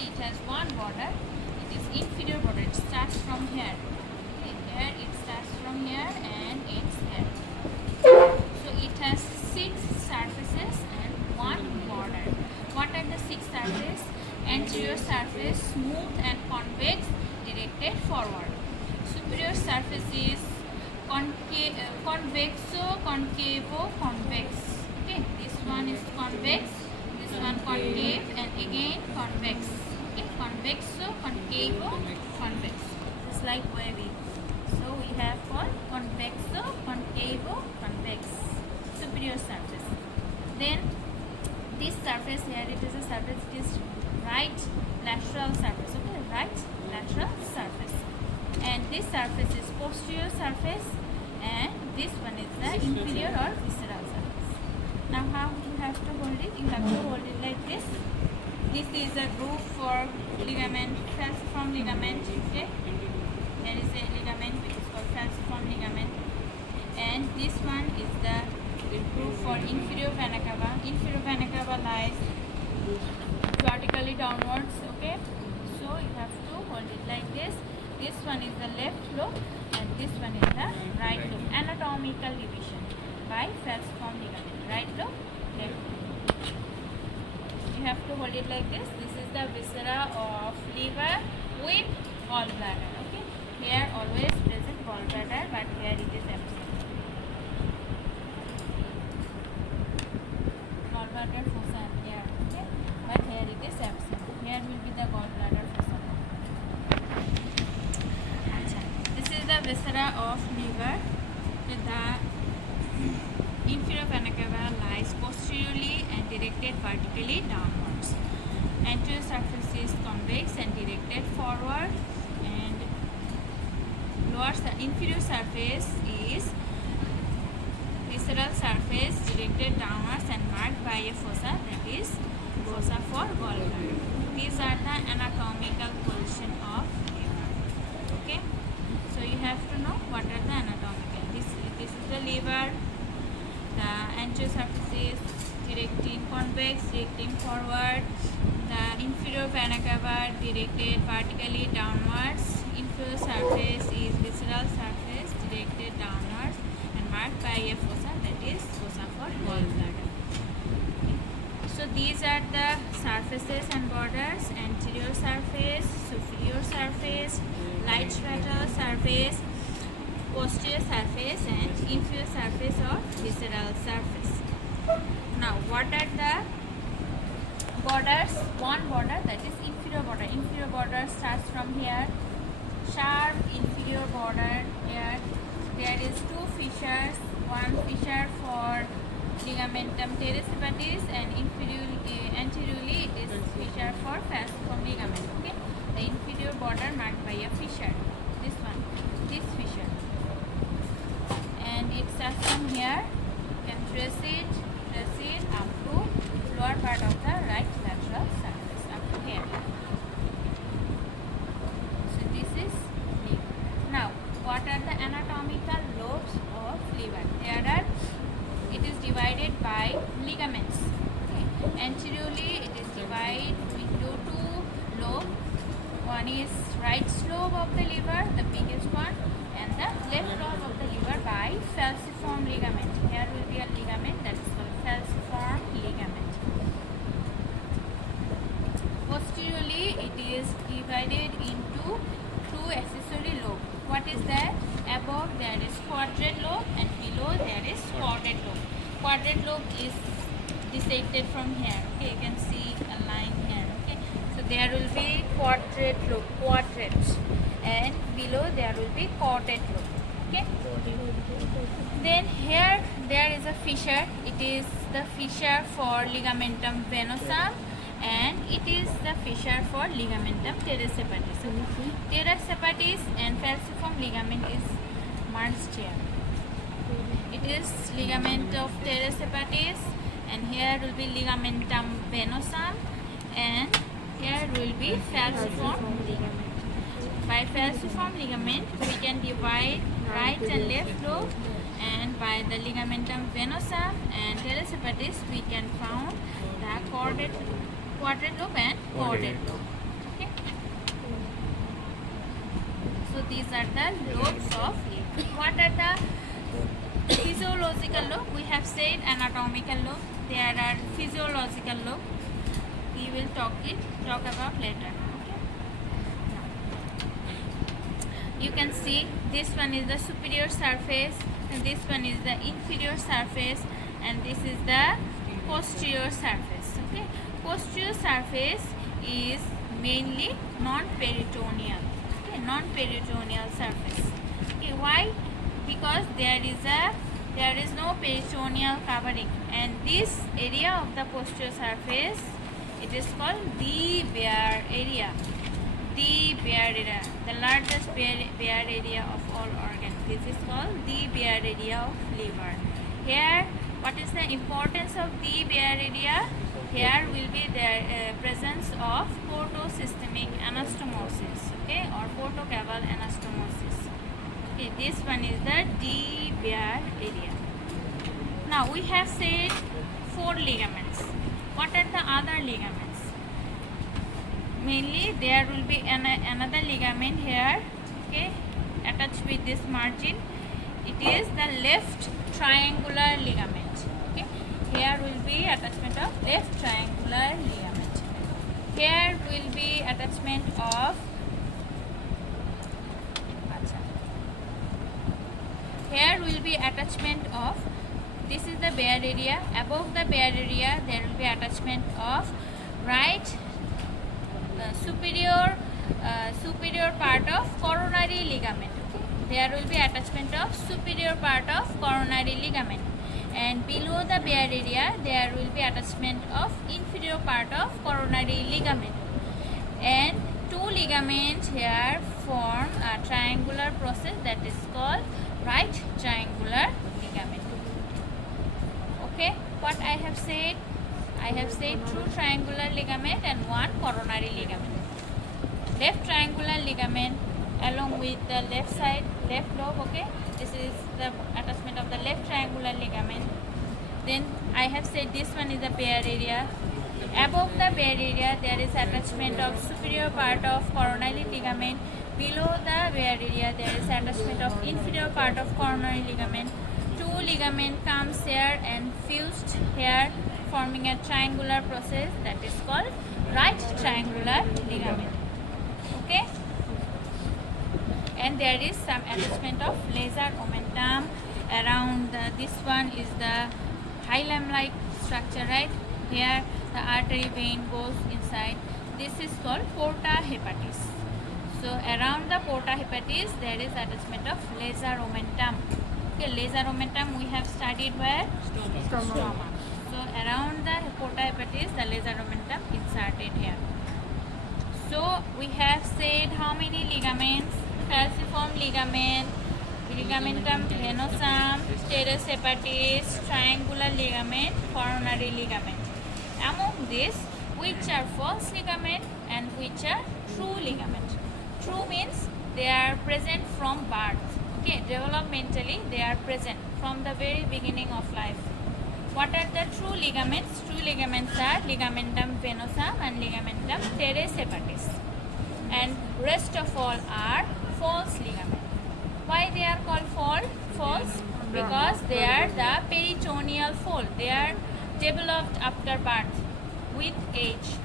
it has one border. It is inferior border. It starts from here. Okay, here it starts from here and ends here. So it has 6 surfaces and one border. What are the 6 surfaces? Anterior surface smooth and convex, directed forward. Superior surface is convexo, concavo, convex. Okay, this one is convex, this one concave, and again convex. Okay, convexo, concavo, convex. It's like wavy. So we have for convexo, concavo, convex. Superior surface. Then this surface here, it is a surface, it is right lateral surface. Okay, right lateral surface. And this surface is posterior surface, and this one is the inferior or visceral surface. Now how you have to hold it? You have to hold it like this. This is a groove for ligament, falciform ligament. Okay, there is a ligament which is called falciform ligament, and this one is the groove for inferior vena cava. Inferior vena cava lies vertically downwards. Okay, so you have to hold it like this. This one is the left lobe and this one is the right lobe. Anatomical division by falciform ligament. Right lobe, left lobe. You have to hold it like this. This is the viscera of liver with gallbladder. Okay, here always present gallbladder, but here it is absent. Gallbladder fossa here. Okay, but here it is absent. Here will be the gallbladder fossa. The viscera of liver. The inferior vena cava lies posteriorly and directed vertically downwards. Anterior surface is convex and directed forward, and inferior surface is visceral surface directed downwards and marked by a fossa, that is fossa for gallbladder. These are the anatomical position of liver. Okay. So you have to know what are the anatomical. This is the liver. The anterior surface is directing convex, directing forward. The inferior vena cava directed vertically downwards. Inferior surface is visceral surface directed downwards and marked by a fossa, that is fossa for gallbladder. So these are the surfaces and borders: anterior surface, superior surface, lateral surface, posterior surface, and inferior surface or visceral surface. Now what are the borders? One border, that is inferior border. Inferior border starts from here, sharp inferior border. Here there is 2 fissures, one fissure for ligamentum teres and anteriorly it is fissure for falciform ligament. Okay, the inferior border marked by a fissure. This one, this fissure, and it starts from here. You can trace it up to lower part of the right lateral surface up to here. So this is liver. Now what are the anatomical lobes of liver? It is divided by ligaments. Okay. Anteriorly it is divided into 2 lobes. One is right lobe of the liver, the biggest one, and the left lobe of the liver by falciform ligament. Here will be a ligament that is called falciform ligament. Posteriorly it is divided into 2 accessory lobes. What is that? Above there is quadrate lobe and below there is chordate lobe. Quadrate lobe is dissected from here. Okay, you can see a line here. Okay, so there will be quadrate lobe, quadrate, and below there will be chordate lobe. Okay. Then here there is a fissure. It is the fissure for ligamentum venosum, and it is the fissure for ligamentum teres hepatis. Teres hepatis and falciform ligament is merged here. It is ligament of teres hepatis, and here will be ligamentum venosum, and here will be falciform ligament. By falciform ligament we can divide right and left lobe, and by the ligamentum venosum and teres hepatis we can found the quadrate lobe and chordate lobe. So these are the lobes of liver. What are the physiological lobe? We have said anatomical lobe. There are physiological lobe. We will talk about later. Okay. Now, you can see this one is the superior surface, and this one is the inferior surface, and this is the posterior surface. Okay. Posterior surface is mainly non-peritoneal. Okay, non-peritoneal surface. Okay, why? Because there is no peritoneal covering, and this area of the posterior surface, it is called the bare area. The bare area, the largest bare area of all organs. This is called the bare area of liver. Here, what is the importance of the bare area? Here will be the presence of portosystemic anastomosis, okay, or portocaval anastomosis. Okay, this one is the D bare area. Now we have said 4 ligaments. What are the other ligaments? Mainly there will be another ligament here, okay, attached with this margin. It is the left triangular ligament. Okay, here will be attachment of left triangular ligament. Here will be attachment of this is the bare area. Above the bare area there will be attachment of right superior part of coronary ligament. Okay? There will be attachment of superior part of coronary ligament, and below the bare area there will be attachment of inferior part of coronary ligament, and 2 ligaments here form a triangular process that is called right triangular ligament. Okay, what I have said? I have said 2 triangular ligament and 1 coronary ligament. Left triangular ligament along with the left side, left lobe, okay, this is the attachment of the left triangular ligament. Then I have said this one is the bare area. Above the bare area there is attachment of superior part of coronary ligament. Below the bare area there is attachment of inferior part of coronary ligament. 2 ligament comes here and fused here, forming a triangular process that is called right triangular ligament. Okay, and there is some attachment of lesser omentum around this one is the hilum like structure, right? Here the artery vein goes inside. This is called porta hepatis. So around the porta hepatis there is attachment of lesser omentum. Okay, lesser omentum we have studied where? Stoma. So around the porta hepatis the lesser omentum inserted here. So we have said how many ligaments? Falciform ligament, ligamentum venosum, teres hepatis, triangular ligament, coronary ligament. Among these, which are false ligament and which are true ligament? True means they are present from birth. Okay, developmentally they are present from the very beginning of life. What are the true ligaments? True ligaments are ligamentum venosum and ligamentum teres hepatis. And rest of all are false ligament. Why they are called false? Because they are the peritoneal fold. They are developed after birth with age.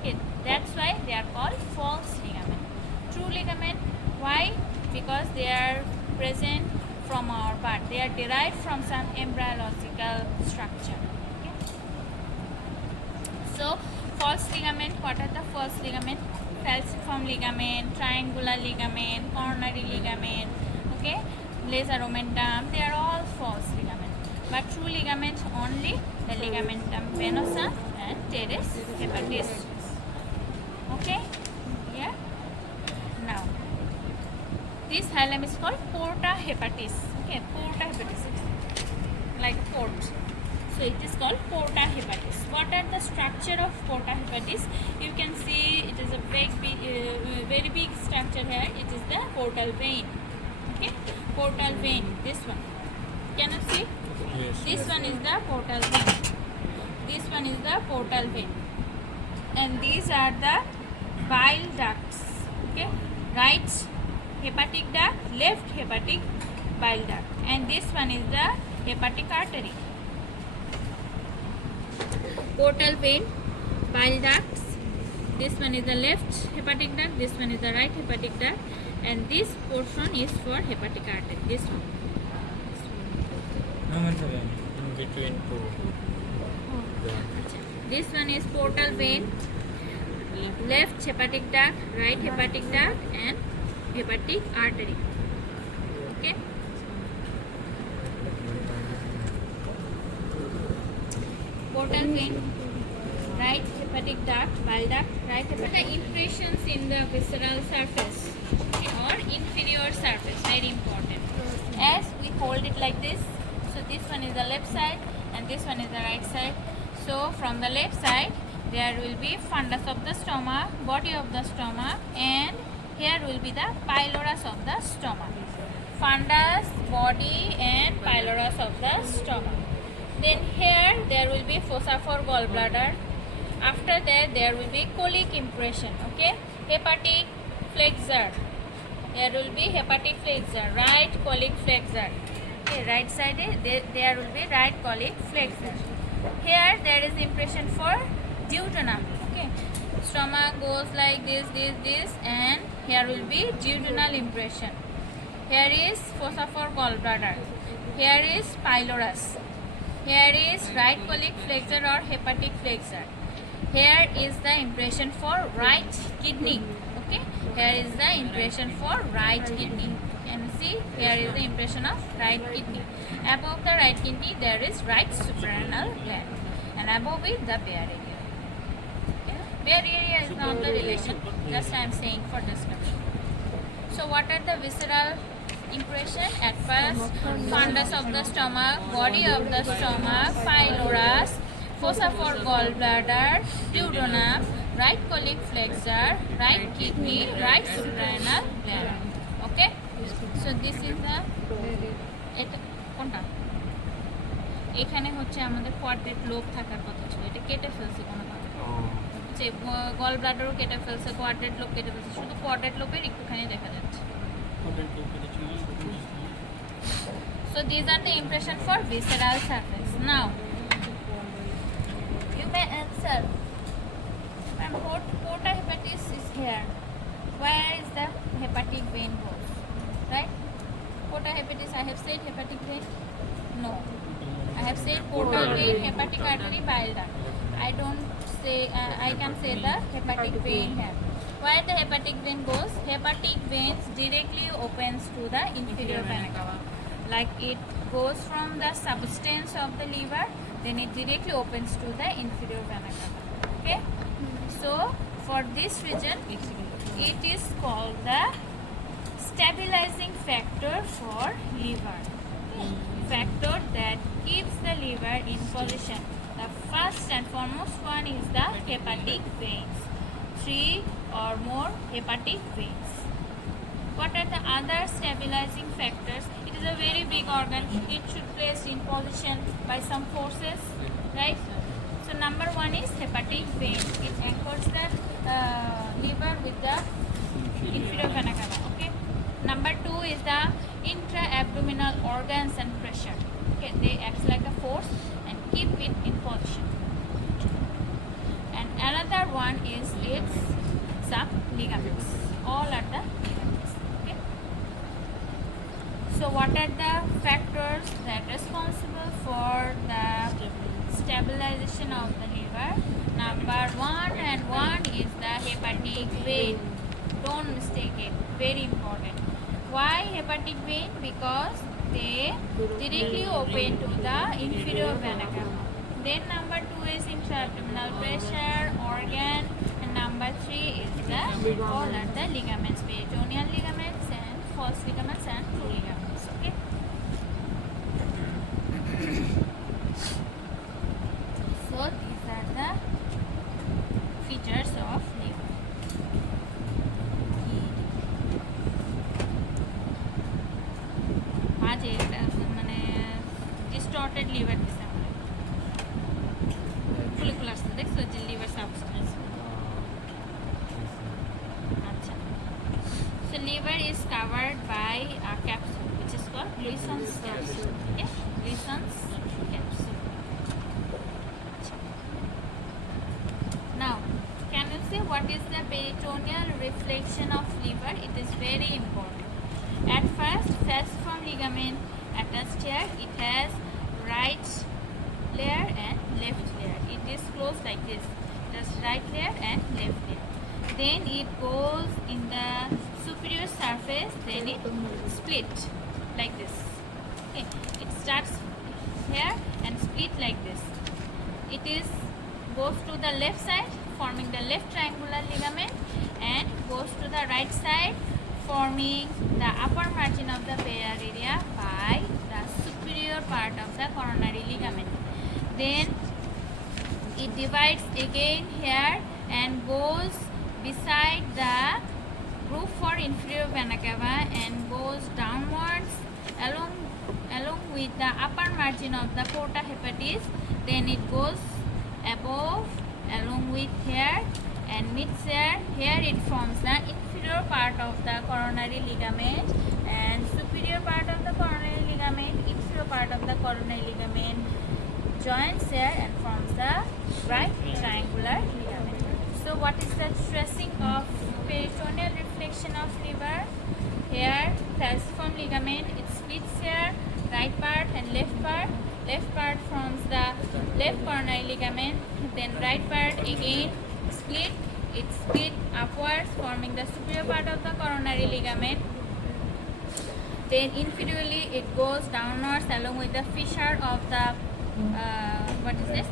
Okay, that's why they are called false ligament. True ligament, why? Because they are present from our birth. They are derived from some embryological structure. Okay. So false ligament, what are the false ligament? Falciform ligament, triangular ligament, coronary ligament, okay, lesser omentum, they are all false ligament. But true ligament only the ligamentum venosum and teres hepatis. Okay, here. Now, this hilum is called porta hepatis. Okay, porta hepatis, like a port. So it is called porta hepatis. What are the structure of porta hepatis? You can see it is a very big structure here. It is the portal vein. Okay, portal vein. This one. Can you see? Yes. This one is the portal vein. This one is the portal vein. And these are the bile ducts. Okay, right hepatic duct, left hepatic bile duct, and this one is the hepatic artery. Portal vein, bile ducts. This one is the left hepatic duct, this one is the right hepatic duct, and this portion is for hepatic artery. This one. In between two. This one is portal vein, left hepatic duct, right hepatic duct, and hepatic artery. Okay. Portal vein, right hepatic duct, bile duct, right hepatic. The impressions in the visceral surface or inferior surface, very important. As we hold it like this, so this one is the left side and this one is the right side. So from the left side there will be fundus of the stomach, body of the stomach, and here will be the pylorus of the stomach. Fundus, body, and pylorus of the stomach. Then here there will be fossa for gallbladder. After that there will be colic impression. Okay, hepatic flexure. There will be hepatic flexure, right colic flexure. Okay, right side there will be right colic flexure. Here there is impression for duodenum. Okay, stomach goes like this, and here will be duodenal impression. Here is fossa for gallbladder. Here is pylorus. Here is right colic flexure or hepatic flexure. Here is the impression for right kidney. Okay, here is the impression for right kidney. Can you see? Here is the impression of right kidney. Above the right kidney there is right suprarenal gland, and above it the Bayer area. Okay? Bayer area is not the relation, just I am saying for description. So what are the visceral impression? At first, fundus of the stomach, body of the stomach, pylorus, fossa for gallbladder, duodenum, right colic flexure, right kidney, right suprarenal gland. Okay? So this is the এটা কোনটা এখানে হচ্ছে আমাদের quadrate lobe থাকার কথা ছিল, এটা কেটে ফেলছে কোনোভাবে, যে গল ব্লাডারও কেটে ফেলছে, কোয়াড্রেট লোব কেটে ফেলছে, শুধু কোয়াড্রেট লোবের একটুখানি দেখা যাচ্ছে। So these are the impression for visceral surface. Now you may answer, and porta hepatis is here. Where is the hepatic vein goes? Right? Porta hepatis, I have said hepatic vein? No. I have said portal vein, hepatic artery, bile duct. I don't say, I can say the hepatic vein here. Where the hepatic vein goes? Hepatic veins directly opens to the inferior vena cava. Like it goes from the substance of the liver, then it directly opens to the inferior vena cava. Okay? So for this region, it is called the stabilizing factor for liver. Factor that keeps the liver in position. The first and foremost one is the hepatic veins. 3 or more hepatic veins. What are the other stabilizing factors? It is a very big organ. It should place in position by some forces, right? So number 1 is hepatic vein. It anchors the liver with the inferior vena cava. Okay. Number 2 is the intra-abdominal organs and pressure. Okay, they act like a force and keep it in position. And another one is its some ligaments. All are the ligaments. Okay. So what are the factors that are responsible for the stabilization of the liver? Number 1 and 1 is the hepatic vein. Don't mistake it. Very important. Why hepatic vein? Because they directly open to the inferior vena cava. Then number 2 is intra-abdominal pressure, organ, and number 3 is the all are the ligaments, peritoneal ligaments and false ligaments and true ligaments. Okay. So these are the features of liver. মাঝে মানে distorted liver দিছে আমাদের ফুলিকুল আসছে, দেখছো যে liver substance. আচ্ছা, so liver is covered peritoneal reflection of liver, it is very important. At first, falciform ligament attached here, it has right layer and left layer. It is closed like this, just right layer and left layer. Then it goes in the superior surface, then it split like this. Okay, it starts here and split like this. It is goes to the left side, forming the left triangular ligament, and goes to the right side, forming the upper margin of the paired area by the superior part of the coronary ligament. Then it divides again here and goes beside the groove for inferior vena cava and goes downwards along with the upper margin of the porta hepatis. Then it goes above along with here and meets here. Here it forms the inferior part of the coronary ligament and superior part of the coronary ligament, inferior part of the coronary ligament joins here and forms the right triangular ligament. So what is the stressing of peritoneal reflection of liver? Here falciform ligament, it splits here, right part and left part. Left part forms the left coronary ligament, then right part again split, it split upwards forming the superior part of the coronary ligament. Then inferiorly it goes downwards along with the fissure of the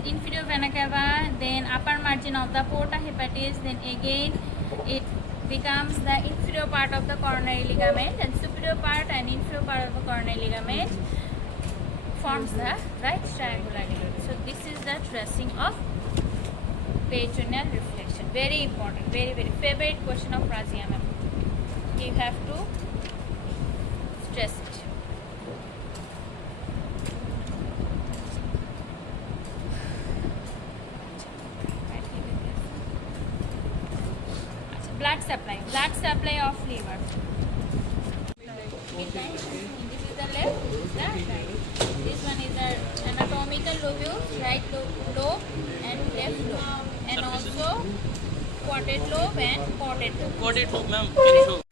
inferior vena cava, then upper margin of the porta hepatis, then again it becomes the inferior part of the coronary ligament, and superior part and inferior part of the coronary ligament forms the right triangular ligament. So this is the tracing of peritoneal reflection. Very important, very favorite question of Razia ma'am. You have to stress it. Blood supply of liver. This is the left, this is the right. This one is the anatomical lobule, right lobe and left lobe, and also quadrate lobe and chordate lobe. Quadrate lobe, ma'am. Can you show?